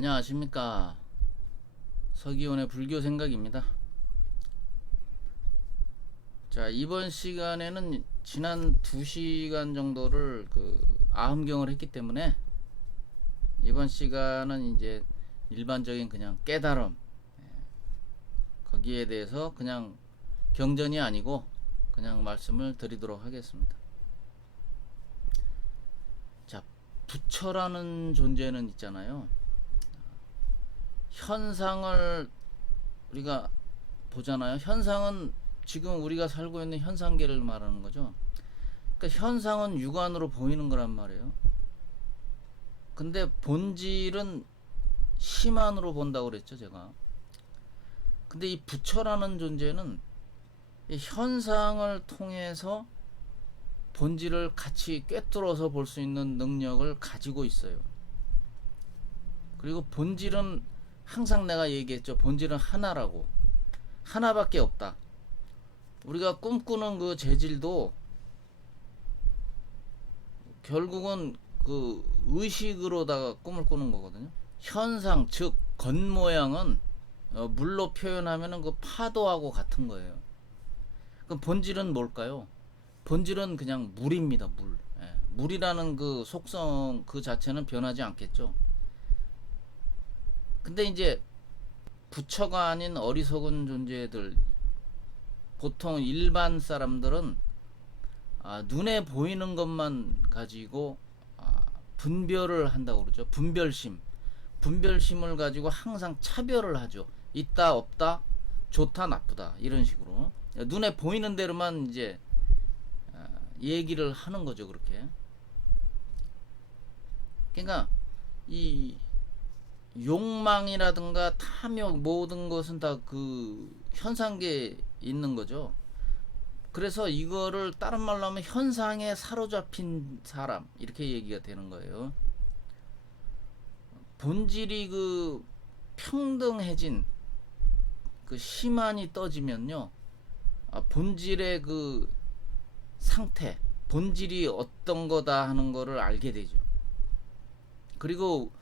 안녕하십니까. 서기원의 불교 생각입니다. 자, 이번 시간에는 지난 2시간 정도를 아함경을 했기 때문에 이번 시간은 이제 일반적인 그냥 깨달음, 거기에 대해서 그냥 경전이 아니고 그냥 말씀을 드리도록 하겠습니다. 자, 부처라는 존재는 있잖아요. 현상을 우리가 보잖아요. 현상은 지금 우리가 살고 있는 현상계를 말하는 거죠. 그러니까 현상은 육안으로 보이는 거란 말이에요. 근데 본질은 심안으로 본다고 그랬죠, 제가. 근데 이 부처라는 존재는 이 현상을 통해서 본질을 같이 꿰뚫어서 볼 수 있는 능력을 가지고 있어요. 그리고 본질은 항상 내가 얘기했죠. 본질은 하나라고. 하나밖에 없다. 우리가 꿈꾸는 그 재질도 결국은 그 의식으로다가 꿈을 꾸는 거거든요. 현상, 즉 겉모양은 물로 표현하면은 그 파도하고 같은 거예요. 그럼 본질은 뭘까요? 본질은 그냥 물입니다. 물. 예. 물이라는 그 속성 그 자체는 변하지 않겠죠. 근데 이제 부처가 아닌 어리석은 존재들, 보통 일반 사람들은 눈에 보이는 것만 가지고 분별을 한다고 그러죠. 분별심을 가지고 항상 차별을 하죠. 있다 없다, 좋다 나쁘다, 이런 식으로 눈에 보이는 대로만 이제 얘기를 하는 거죠. 그렇게. 그러니까 이 욕망이라든가 탐욕, 모든 것은 다 그 현상계에 있는 거죠. 그래서 이거를 다른 말로 하면 현상에 사로잡힌 사람, 이렇게 얘기가 되는 거예요. 본질이 그 평등해진 그 심한이 떠지면요, 본질의 그 상태, 본질이 어떤 거다 하는 거를 알게 되죠. 그리고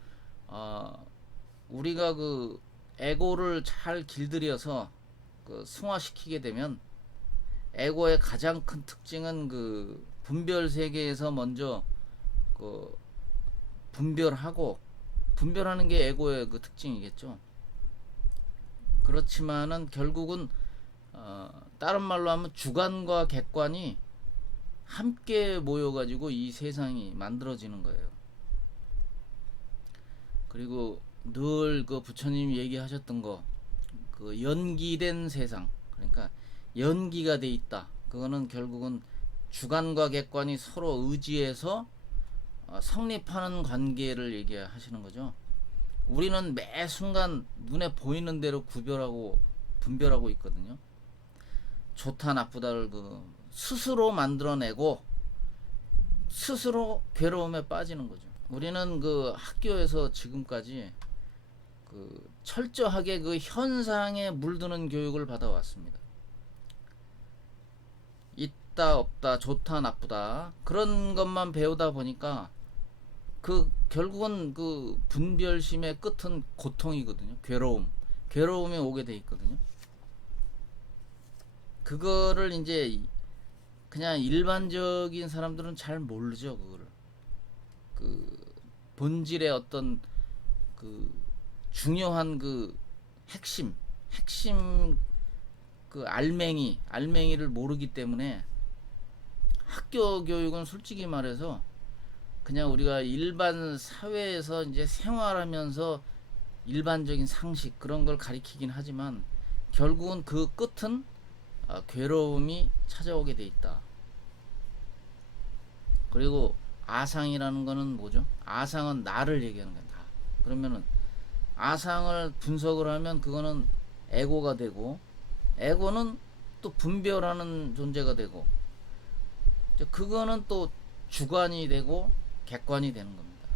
우리가 그 에고를 잘 길들여서 그 승화시키게 되면, 에고의 가장 큰 특징은 그 분별 세계에서 먼저 그 분별하고, 분별하는 게 에고의 그 특징이겠죠. 그렇지만은 결국은 다른 말로 하면 주관과 객관이 함께 모여가지고 이 세상이 만들어지는 거예요. 그리고 늘 그 부처님이 얘기하셨던 거, 그 연기된 세상, 그러니까 연기가 돼 있다. 그거는 결국은 주관과 객관이 서로 의지해서 성립하는 관계를 얘기하시는 거죠. 우리는 매 순간 눈에 보이는 대로 구별하고 분별하고 있거든요. 좋다 나쁘다를 그 스스로 만들어내고 스스로 괴로움에 빠지는 거죠. 우리는 그 학교에서 지금까지 그 철저하게 그 현상에 물드는 교육을 받아왔습니다. 있다 없다, 좋다 나쁘다, 그런 것만 배우다 보니까 그 결국은 그 분별심의 끝은 고통이거든요. 괴로움이 오게 돼 있거든요. 그거를 이제 그냥 일반적인 사람들은 잘 모르죠. 그거를 그 본질의 어떤 그 중요한 그 핵심 그 알맹이를 모르기 때문에 학교 교육은 솔직히 말해서 그냥 우리가 일반 사회에서 이제 생활하면서 일반적인 상식 그런 걸 가리키긴 하지만, 결국은 그 끝은 괴로움이 찾아오게 돼 있다. 그리고 아상이라는 거는 뭐죠? 아상은 나를 얘기하는 거야. 나. 그러면은 아상을 분석을 하면 그거는 에고가 되고, 에고는 또 분별하는 존재가 되고, 그거는 또 주관이 되고 객관이 되는 겁니다.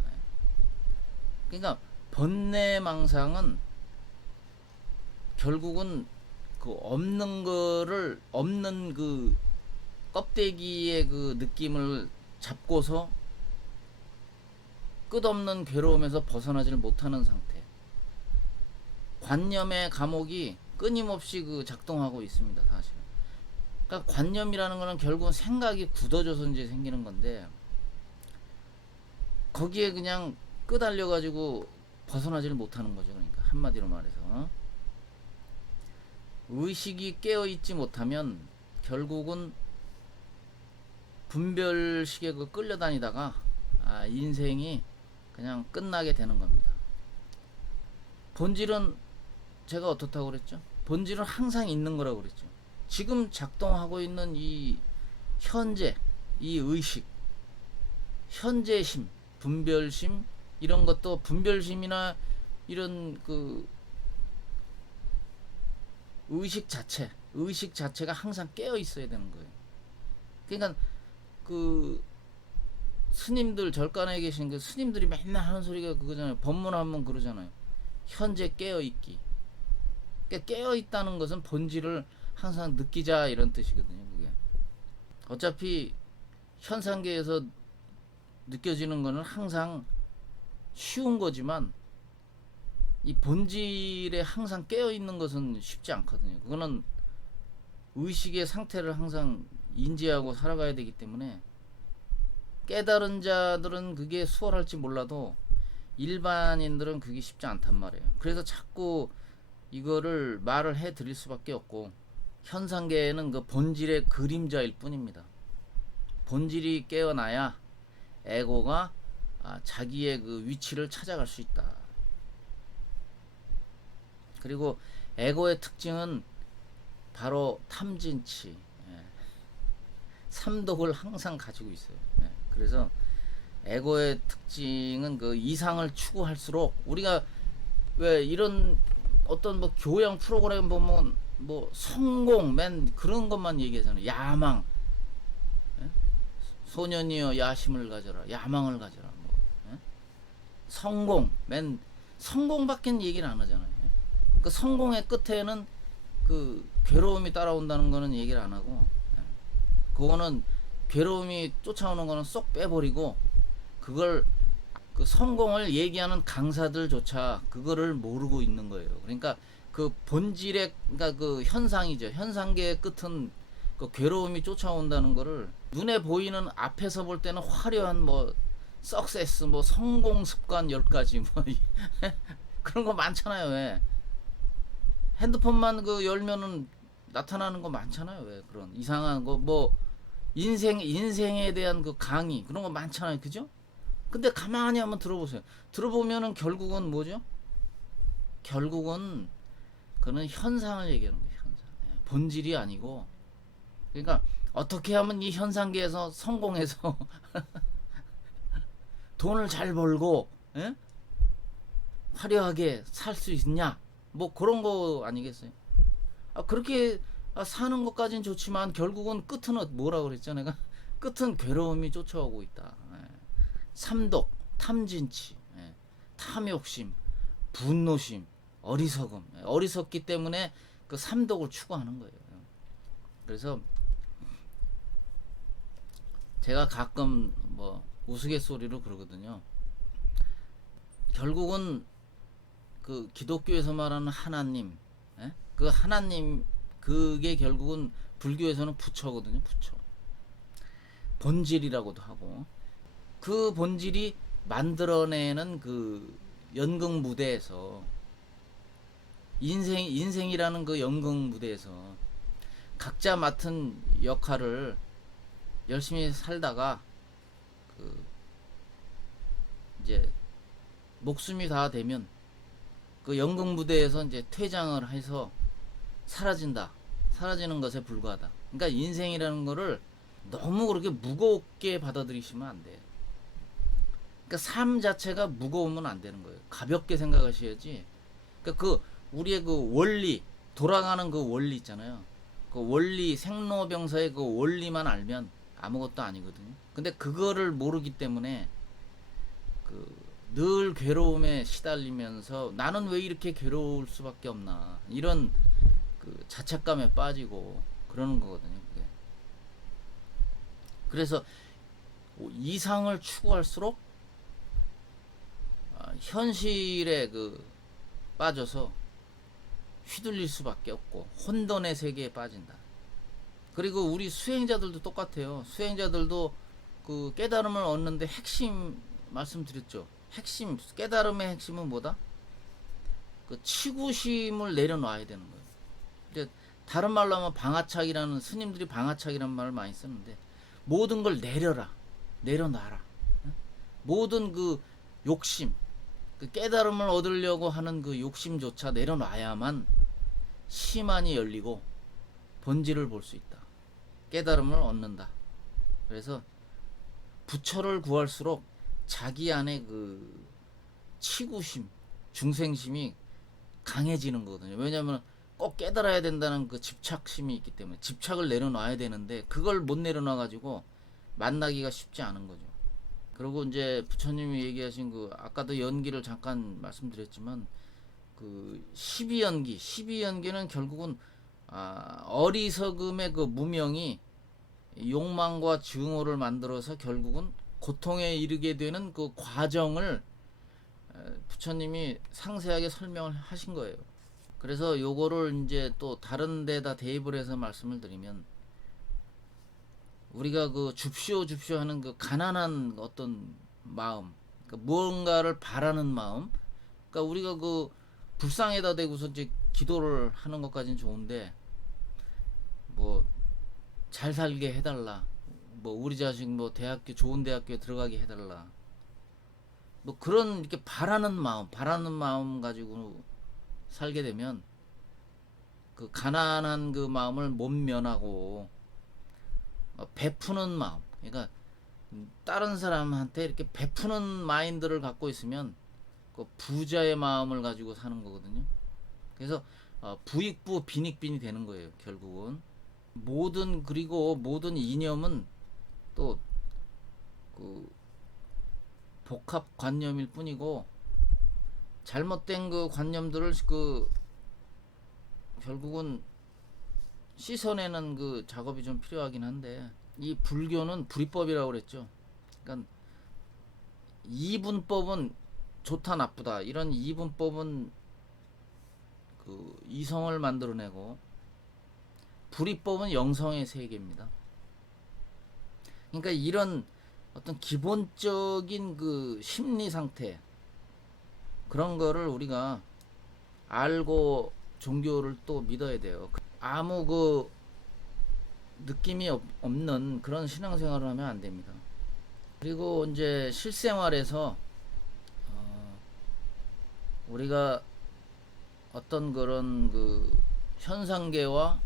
그러니까 번뇌망상은 결국은 그 없는 그 껍데기의 그 느낌을 잡고서 끝없는 괴로움에서 벗어나지를 못하는 상태. 관념의 감옥이 끊임없이 그 작동하고 있습니다, 사실. 그러니까 관념이라는 거는 결국은 생각이 굳어져서 이제 생기는 건데, 거기에 그냥 끄달려 가지고 벗어나지를 못하는 거죠. 그러니까 한마디로 말해서 의식이 깨어 있지 못하면 결국은 분별식에 그 끌려다니다가 인생이 그냥 끝나게 되는 겁니다. 본질은 제가 어떻다고 그랬죠? 본질은 항상 있는 거라고 그랬죠. 지금 작동하고 있는 이 현재, 이 의식, 현재심, 분별심, 이런 것도 분별심이나 이런 그 의식 자체가 항상 깨어 있어야 되는 거예요. 그러니까 그 스님들, 절간에 계신 그 스님들이 맨날 하는 소리가 그거잖아요. 법문하면 그러잖아요. 현재 깨어 있기. 그러니까 깨어 있다는 것은 본질을 항상 느끼자, 이런 뜻이거든요. 그게 어차피 현상계에서 느껴지는 거는 항상 쉬운 거지만, 이 본질에 항상 깨어 있는 것은 쉽지 않거든요. 그거는 의식의 상태를 항상 인지하고 살아가야 되기 때문에, 깨달은 자들은 그게 수월할지 몰라도 일반인들은 그게 쉽지 않단 말이에요. 그래서 자꾸 이거를 말을 해 드릴 수밖에 없고, 현상계에는 그 본질의 그림자일 뿐입니다. 본질이 깨어나야 에고가 자기의 그 위치를 찾아갈 수 있다. 그리고 에고의 특징은 바로 탐진치, 삼독을 항상 가지고 있어요. 그래서 에고의 특징은 그 이상을 추구할수록, 우리가 왜 이런 어떤 뭐 교양 프로그램 보면 뭐 성공 맨 그런 것만 얘기하잖아요. 야망, 예? 소년이여 야심을 가져라, 야망을 가져라, 뭐 성공 맨 성공밖에 얘기를 안 하잖아요. 그 성공의 끝에는 그 괴로움이 따라온다는 거는 얘기를 안 하고, 그거는 괴로움이 쫓아오는 거는 쏙 빼버리고, 그걸 그 성공을 얘기하는 강사들조차 그거를 모르고 있는 거예요. 그러니까 그 본질의, 그러니까 그 현상이죠. 현상계의 끝은 그 괴로움이 쫓아온다는 거를, 눈에 보이는 앞에서 볼 때는 화려한 뭐 석세스, 뭐 성공 습관 10가지 뭐 그런 거 많잖아요. 왜 핸드폰만 그 열면은 나타나는 거 많잖아요. 왜 그런 이상한 거, 뭐 인생에 대한 그 강의, 그런 거 많잖아요. 그죠? 근데 가만히 한번 들어보세요. 들어보면은 결국은 뭐죠? 결국은 그는 현상을 얘기하는 거예요. 현상. 본질이 아니고. 그러니까 어떻게 하면 이 현상계에서 성공해서 돈을 잘 벌고, 예? 화려하게 살 수 있냐? 뭐 그런 거 아니겠어요? 그렇게 사는 것까진 좋지만 결국은 끝은 뭐라 그랬죠? 내가 끝은 괴로움이 쫓아오고 있다. 삼독, 탐진치, 탐욕심, 분노심, 어리석음. 어리석기 때문에 그 삼독을 추구하는 거예요. 그래서 제가 가끔 뭐 우스갯소리로 그러거든요. 결국은 그 기독교에서 말하는 하나님, 그 하나님, 그게 결국은 불교에서는 부처거든요. 부처. 본질이라고도 하고, 그 본질이 만들어내는 그 연극 무대에서, 인생이라는 그 연극 무대에서 각자 맡은 역할을 열심히 살다가 그 이제 목숨이 다 되면 그 연극 무대에서 이제 퇴장을 해서 사라지는 것에 불과하다. 그러니까 인생이라는 거를 너무 그렇게 무겁게 받아들이시면 안 돼요. 그러니까 삶 자체가 무거우면 안 되는 거예요. 가볍게 생각하셔야지. 그러니까 그 우리의 그 원리, 돌아가는 그 원리 있잖아요. 그 원리, 생로병사의 그 원리만 알면 아무것도 아니거든요. 근데 그거를 모르기 때문에 그 늘 괴로움에 시달리면서 나는 왜 이렇게 괴로울 수밖에 없나, 이런 그 자책감에 빠지고 그러는 거거든요. 그게. 그래서 이상을 추구할수록 현실에 그 빠져서 휘둘릴 수밖에 없고 혼돈의 세계에 빠진다. 그리고 우리 수행자들도 똑같아요. 수행자들도 그 깨달음을 얻는데 핵심 말씀드렸죠. 핵심 깨달음의 핵심은 뭐다? 그 치구심을 내려놔야 되는 거예요. 이제 다른 말로 하면 방아착이라는, 스님들이 방아착이라는 말을 많이 쓰는데, 모든 걸 내려라, 내려놔라. 모든 그 욕심, 그 깨달음을 얻으려고 하는 그 욕심조차 내려놔야만 심안이 열리고 본질을 볼 수 있다. 깨달음을 얻는다. 그래서 부처를 구할수록 자기 안에 그 치구심, 중생심이 강해지는 거거든요. 왜냐하면 꼭 깨달아야 된다는 그 집착심이 있기 때문에 집착을 내려놔야 되는데, 그걸 못 내려놔 가지고 만나기가 쉽지 않은 거죠. 그리고 이제 부처님이 얘기하신 그 아까도 연기를 잠깐 말씀드렸지만, 그 12연기, 12연기는 결국은 어리석음의 그 무명이 욕망과 증오를 만들어서 결국은 고통에 이르게 되는 그 과정을 부처님이 상세하게 설명을 하신 거예요. 그래서 요거를 이제 또 다른 데다 대입을 해서 말씀을 드리면, 우리가 그 줍쇼 줍쇼 하는 그 가난한 어떤 마음, 그러니까 무언가를 바라는 마음, 그러니까 우리가 그 불상에다 대고서 이제 기도를 하는 것까지는 좋은데, 뭐 잘 살게 해달라, 뭐 우리 자식 뭐 대학교, 좋은 대학교에 들어가게 해달라, 뭐 그런 이렇게 바라는 마음 가지고 살게 되면 그 가난한 그 마음을 못 면하고 베푸는 마음, 그러니까 다른 사람한테 이렇게 베푸는 마인드를 갖고 있으면 그 부자의 마음을 가지고 사는 거거든요. 그래서 부익부 빈익빈이 되는 거예요, 결국은. 그리고 모든 이념은 또 그 복합관념일 뿐이고, 잘못된 그 관념들을 그 결국은 씻어내는 그 작업이 좀 필요하긴 한데, 이 불교는 불이법이라고 그랬죠. 그러니까 이분법은 좋다 나쁘다 이런 이분법은 그 이성을 만들어내고, 불이법은 영성의 세계입니다. 그러니까 이런 어떤 기본적인 그 심리 상태, 그런 거를 우리가 알고 종교를 또 믿어야 돼요. 아무 그 느낌이 없는 그런 신앙생활을 하면 안 됩니다. 그리고 이제 실생활에서 우리가 어떤 그런 그 현상계와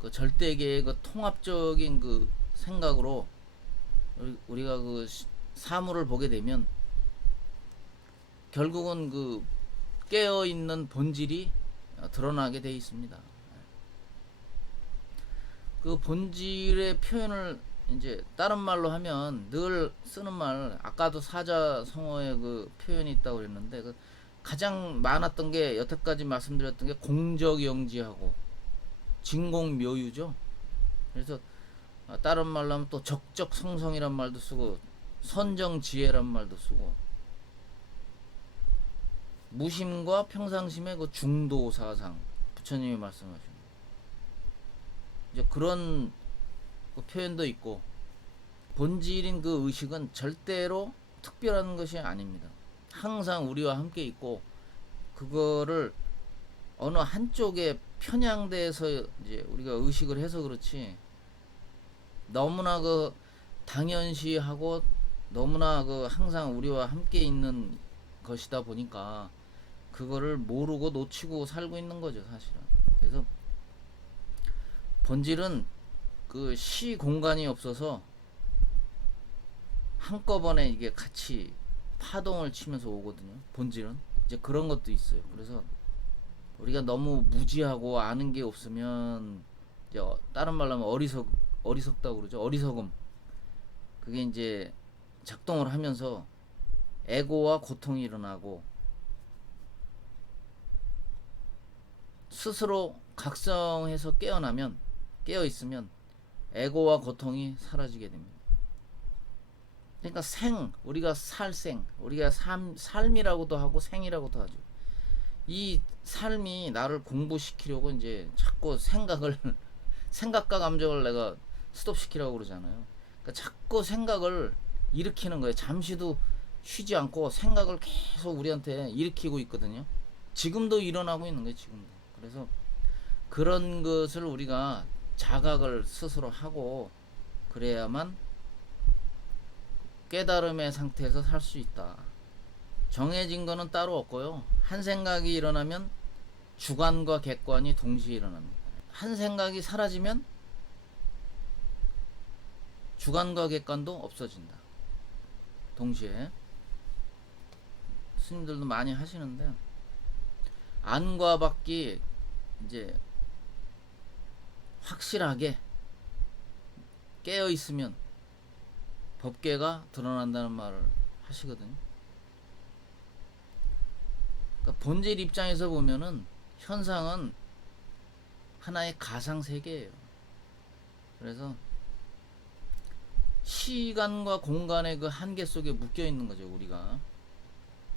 그 절대계의 그 통합적인 그 생각으로 우리가 그 사물을 보게 되면 결국은 그 깨어있는 본질이 드러나게 되어 있습니다. 그 본질의 표현을 이제 다른 말로 하면, 늘 쓰는 말, 아까도 사자성어의 그 표현이 있다고 그랬는데, 그 가장 많았던 게, 여태까지 말씀드렸던 게 공적영지하고 진공묘유죠. 그래서 다른 말로 하면 또 적적성성이란 말도 쓰고, 선정지혜란 말도 쓰고, 무심과 평상심의 그 중도사상, 부처님이 말씀하신 이제 그런 그 표현도 있고, 본질인 그 의식은 절대로 특별한 것이 아닙니다. 항상 우리와 함께 있고, 그거를 어느 한쪽에 편향돼서 이제 우리가 의식을 해서 그렇지, 너무나 그 당연시하고 너무나 그 항상 우리와 함께 있는 것이다 보니까 그거를 모르고 놓치고 살고 있는 거죠, 사실은. 그래서 본질은 그 시 공간이 없어서 한꺼번에 이게 같이 파동을 치면서 오거든요, 본질은. 이제 그런 것도 있어요. 그래서 우리가 너무 무지하고 아는 게 없으면, 이제 다른 말로 하면 어리석다고 그러죠. 어리석음. 그게 이제 작동을 하면서 에고와 고통이 일어나고, 스스로 각성해서 깨어 있으면 에고와 고통이 사라지게 됩니다. 그러니까 우리가 삶이라고도 하고 생이라고도 하죠. 이 삶이 나를 공부시키려고 이제 자꾸 생각을 생각과 감정을 내가 스톱시키라고 그러잖아요. 그러니까 자꾸 생각을 일으키는 거예요. 잠시도 쉬지 않고 생각을 계속 우리한테 일으키고 있거든요. 지금도 일어나고 있는 거예요. 지금도. 그래서 그런 것을 우리가 자각을 스스로 하고 그래야만 깨달음의 상태에서 살 수 있다. 정해진 거는 따로 없고요. 한 생각이 일어나면 주관과 객관이 동시에 일어납니다. 한 생각이 사라지면 주관과 객관도 없어진다. 동시에. 스님들도 많이 하시는데 안과 밖이 이제 확실하게 깨어 있으면 법계가 드러난다는 말을 하시거든요. 그러니까 본질 입장에서 보면은 현상은 하나의 가상 세계예요. 그래서 시간과 공간의 그 한계 속에 묶여 있는 거죠, 우리가.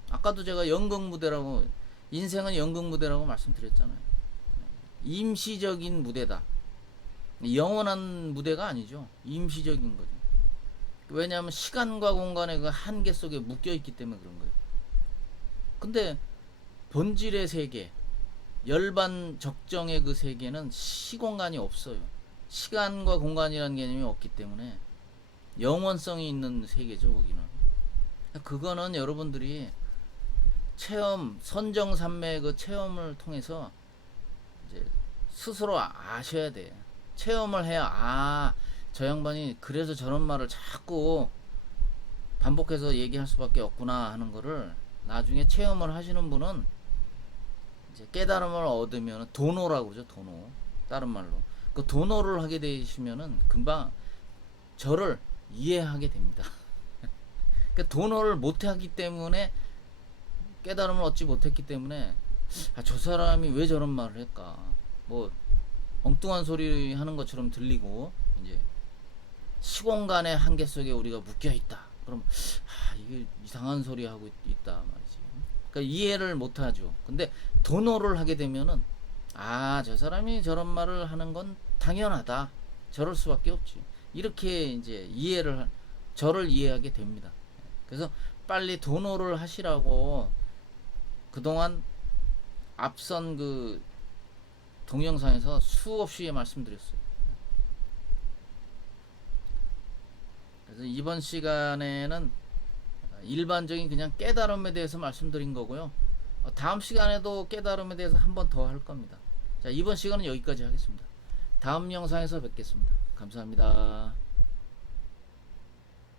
아까도 제가 연극무대라고, 인생은 연극무대라고 말씀드렸잖아요. 임시적인 무대다. 영원한 무대가 아니죠. 임시적인 거죠. 왜냐하면 시간과 공간의 그 한계 속에 묶여 있기 때문에 그런 거예요. 근데 본질의 세계, 열반 적정의 그 세계는 시공간이 없어요. 시간과 공간이라는 개념이 없기 때문에 영원성이 있는 세계죠, 거기는. 그거는 여러분들이 체험, 선정산매의 그 체험을 통해서 이제 스스로 아셔야 돼. 체험을 해야, 저 양반이 그래서 저런 말을 자꾸 반복해서 얘기할 수밖에 없구나 하는 거를 나중에 체험을 하시는 분은 이제 깨달음을 얻으면 도노라고 그러죠. 도노. 다른 말로. 그 도노를 하게 되시면은 금방 저를 이해하게 됩니다. 그러니까 도노를 못하기 때문에 깨달음을 얻지 못했기 때문에 저 사람이 왜 저런 말을 할까? 뭐 엉뚱한 소리 하는 것처럼 들리고 이제 시공간의 한계 속에 우리가 묶여 있다. 그럼 이게 이상한 소리 하고 있다 말이지. 그러니까 이해를 못 하죠. 근데 도노를 하게 되면은 저 사람이 저런 말을 하는 건 당연하다. 저럴 수밖에 없지. 이렇게 이제 저를 이해하게 됩니다. 그래서 빨리 도노를 하시라고 그동안 앞선 그 동영상에서 수없이 말씀드렸어요. 그래서 이번 시간에는 일반적인 그냥 깨달음에 대해서 말씀드린 거고요. 다음 시간에도 깨달음에 대해서 한 번 더 할 겁니다. 자, 이번 시간은 여기까지 하겠습니다. 다음 영상에서 뵙겠습니다. 감사합니다.